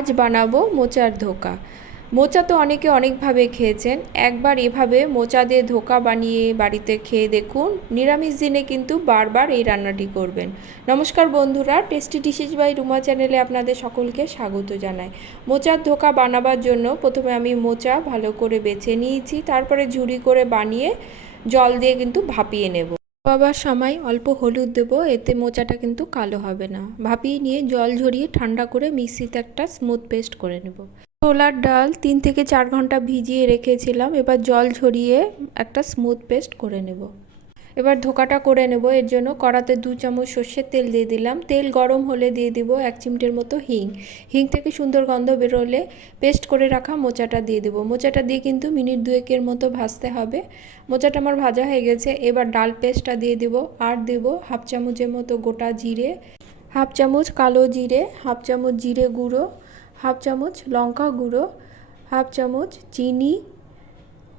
আজ বানাবো মোচার ধোকা। মোচা তো অনেকে অনেকভাবে খেয়েছেন, একবার এভাবে মোচা দিয়ে ধোকা বানিয়ে বাড়িতে খেয়ে দেখুন। নিরামিষ দিনে কিন্তু বারবার এই রান্নাটি করবেন। নমস্কার বন্ধুরা, টেস্টি ডিশেস বাই রুমা চ্যানেলে আপনাদের সকলকে স্বাগত জানাই। মোচার ধোকা বানাবার জন্য প্রথমে আমি মোচা ভালো করে বেছে নিয়েছি, তারপরে ঝুরি করে বানিয়ে জল দিয়ে কিন্তু ভাপিয়ে নেব। ভাপাবার সময় অল্প হলুদ দেবো, এতে মোচাটা কিন্তু কালো হবে না। ভাপিয়ে নিয়ে জল ঝরিয়ে ঠান্ডা করে মিক্সিতে একটা স্মুথ পেস্ট করে নেব। ছোলার ডাল 3 থেকে 4 ঘন্টা ভিজিয়ে রেখেছিলাম, এবার জল ঝরিয়ে একটা স্মুথ পেস্ট করে নেব। এবার ধোকাটা করে নেব। এর জন্য কড়াতে 2 চামচ সর্ষের তেল দিয়ে দিলাম। তেল গরম হলে দিয়ে দিব 1 চিমটের মতো হিং। হিং থেকে সুন্দর গন্ধ বেরোলে পেস্ট করে রাখা মোচাটা দিয়ে দেব। মোচাটা দিয়ে কিন্তু মিনিট 2-এর মতো ভাজতে হবে। মোচাটা আমার ভাজা হয়ে গেছে। এবার ডাল পেস্টটা দিয়ে দেব, আর দেব 1/2 চামচের মতো গোটা জিরে, 1/2 চামচ কালো জিরে, 1/2 চামচ জিরে গুঁড়ো, 1/2 চামচ লঙ্কা গুঁড়ো, 1/2 চামচ চিনি,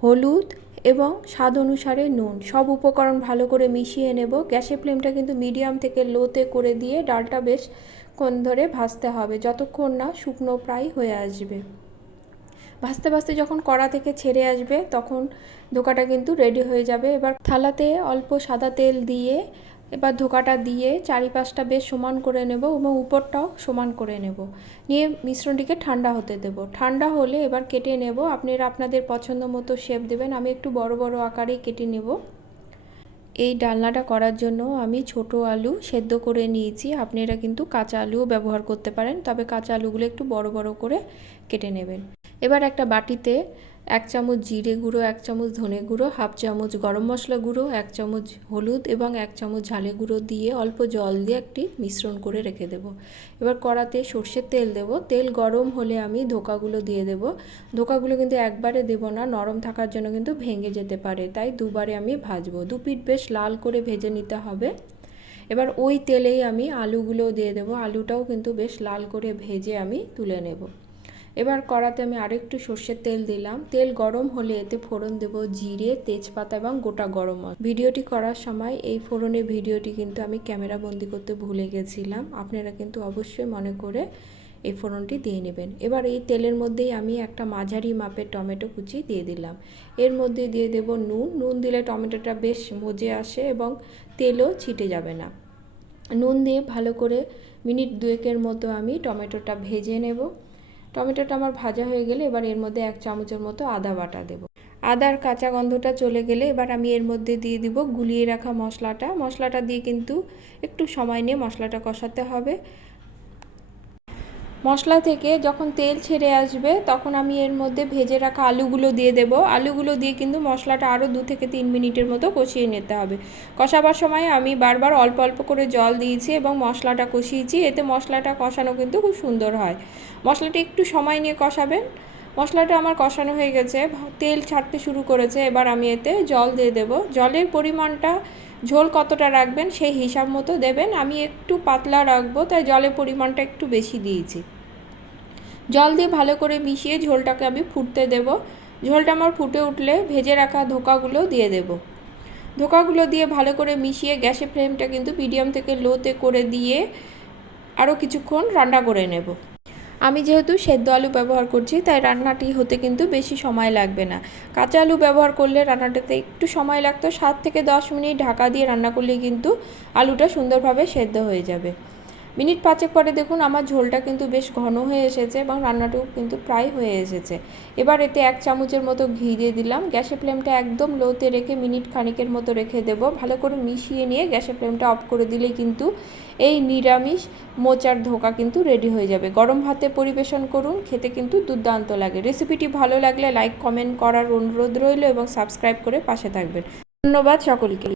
হলুদ এবং স্বাদ অনুসারে নুন। সব উপকরণ ভালো করে মিশিয়ে নেব। গ্যাসের ফ্লেমটা কিন্তু মিডিয়াম থেকে লোতে করে দিয়ে ডালটা বেশ ক্ষণ ধরে ভাজতে হবে, যতক্ষণ না শুকনো প্রায় হয়ে আসবে। ভাজতে ভাজতে যখন কড়া থেকে ছেড়ে আসবে তখন ধোকাটা কিন্তু রেডি হয়ে যাবে। এবার থালাতে অল্প সাদা তেল দিয়ে এবার ধোকাটা দিয়ে চারিপাশটা বেশ সমান করে নেব এবং উপরটাও সমান করে নেব। নিয়ে মিশ্রণটিকে ঠান্ডা হতে দেব। ঠান্ডা হলে এবার কেটে নেব। আপনারা আপনাদের পছন্দ মতো শেপ দেবেন। আমি একটু বড় বড় আকারেই কেটে নেব। এই ডালনাটা করার জন্য আমি ছোট আলু সেদ্ধ করে নিয়েছি। আপনারা কিন্তু কাঁচা আলুও ব্যবহার করতে পারেন, তবে কাঁচা আলুগুলো একটু বড় বড় করে কেটে নেবেন। এবার একটা বাটিতে 1 চামচ জিরে গুঁড়ো, 1 চামচ ধনে গুঁড়ো, 1/2 চামচ গরম মশলা গুঁড়ো, 1 চামচ হলুদ এবং 1 চামচ ঝালে গুঁড়ো দিয়ে অল্প জল দিয়ে একটি মিশ্রণ করে রেখে দেব। এবার কড়াতে সর্ষের তেল দেব। তেল গরম হলে আমি ধোকাগুলো দিয়ে দেব। ধোকাগুলো কিন্তু একবারে দেব না, নরম থাকার জন্য কিন্তু ভেঙে যেতে পারে, তাই দুবারে আমি ভাজবো। দুপিঠ বেশ লাল করে ভেজে নিতে হবে। এবার ওই তেলেই আমি আলুগুলো দিয়ে দেব। আলুটাও কিন্তু বেশ লাল করে ভেজে আমি তুলে নেব। এবার কড়াতে আমি আরেকটু সর্ষের তেল দিলাম। তেল গরম হলে এতে ফোড়ন দেব জিরে, তেজপাতা এবং গোটা গরম মশলা। ভিডিওটি করার সময় এই ফোড়নের ভিডিওটি কিন্তু আমি ক্যামেরা বন্দি করতে ভুলে গেছিলাম। আপনারা কিন্তু অবশ্যই মনে করে এই ফোড়নটি দিয়ে নেবেন। এবার এই তেলের মধ্যেই আমি একটা মাঝারি মাপের টমেটো কুচি দিয়ে দিলাম। এর মধ্যে দিয়ে দেব নুন। নুন দিলে টমেটোটা বেশ মজে আসে এবং তেলও ছিটে যাবে না। নুন দিয়ে ভালো করে মিনিট 2-এর মতো আমি টমেটোটা ভেজে নেব। টমেটোটা আমার ভাজা হয়ে গেলে এবার এর মধ্যে 1 চামচের মতো আদা বাটা দেব। আদার কাঁচা গন্ধটা চলে গেলে এবার আমি এর মধ্যে দিয়ে দিব গুলিয়ে রাখা মশলাটা। মশলাটা দিয়ে কিন্তু একটু সময় নিয়ে মশলাটা কষাতে হবে। মশলা থেকে যখন তেল ছেড়ে আসবে তখন আমি এর মধ্যে ভেজে রাখা আলুগুলো দিয়ে দেব। আলুগুলো দিয়ে কিন্তু মশলাটা আরও 2 থেকে 3 মিনিটের মতো কষিয়ে নিতে হবে। কষাবার সময় আমি বারবার অল্প অল্প করে জল দিয়েছি এবং মশলাটা কষিয়েছি, এতে মশলাটা কষানো কিন্তু খুব সুন্দর হয়। মশলাটা একটু সময় নিয়ে কষাবেন। মশলাটা আমার কষানো হয়ে গেছে, তেল ছাড়তে শুরু করেছে। এবার আমি এতে জল দিয়ে দেব। জলের পরিমাণটা ঝোল কতটা রাখবেন সেই হিসাব মতো দেবেন। আমি একটু পাতলা রাখবো, তাই জলের পরিমাণটা একটু বেশি দিয়েছি। জল দিয়ে ভালো করে মিশিয়ে ঝোলটাকে আমি ফুটতে দেব। ঝোলটা আমার ফুটে উঠলে ভেজে রাখা ধোকাগুলো দিয়ে দেব। ধোকাগুলো দিয়ে ভালো করে মিশিয়ে গ্যাসের ফ্লেমটা কিন্তু মিডিয়াম থেকে লোতে করে দিয়ে আরও কিছুক্ষণ রান্না করে নেব। আমি যেহেতু সেদ্ধ আলু ব্যবহার করছি তাই রান্নাটি হতে কিন্তু বেশি সময় লাগবে না। কাঁচা আলু ব্যবহার করলে রান্নাটাতে একটু সময় লাগতো। 7 থেকে 10 মিনিট ঢাকা দিয়ে রান্না করলেই কিন্তু আলুটা সুন্দরভাবে সেদ্ধ হয়ে যাবে। মিনিট 5 পরে দেখুন আমার ঝোলটা কিন্তু বেশ ঘন হয়ে এসেছে এবং রান্নাটাও কিন্তু প্রায় হয়ে এসেছে। এবার এতে 1 চামচের মতো ঘি দিয়ে দিলাম। গ্যাসের ফ্লেমটা একদম লোতে রেখে মিনিট খানিকের মতো রেখে দেব। ভালো করে মিশিয়ে নিয়ে গ্যাসের ফ্লেমটা অফ করে দিলেই কিন্তু এই নিরামিষ মোচার ধোকা কিন্তু রেডি হয়ে যাবে। গরম ভাতে পরিবেশন করুন, খেতে কিন্তু দুর্দান্ত লাগে। রেসিপিটি ভালো লাগলে লাইক কমেন্ট করার অনুরোধ রইল এবং সাবস্ক্রাইব করে পাশে থাকবেন। ধন্যবাদ সকলকে।